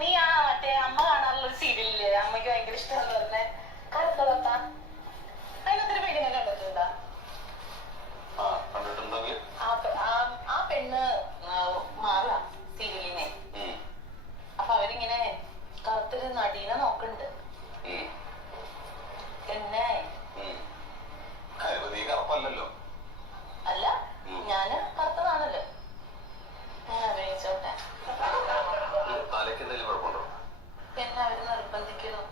നീ ആ മറ്റേ അമ്മ കാണാറുള്ള ഒരു സീരിയലില്ലേ, അമ്മയ്ക്ക് ഭയങ്കര ഇഷ്ടമെന്ന് പറഞ്ഞ കറുത്ത തത്ത, അതിനൊത്തിരി പെണ്ണിനെ കണ്ടിട്ടുണ്ടാ? ആ പെണ്ണ് മാറാ സീരിയലിനെ. അപ്പൊ അവരിങ്ങനെ കറുത്തൊരു നടീനെ നോക്കണ്ട്. പിന്നെ അല്ല, ഞാന് കറുത്തതാണല്ലോ, ഞാൻ അഭിനയിച്ചോട്ടെ. പിന്നെ അവര് നിർബന്ധിക്കുന്നു.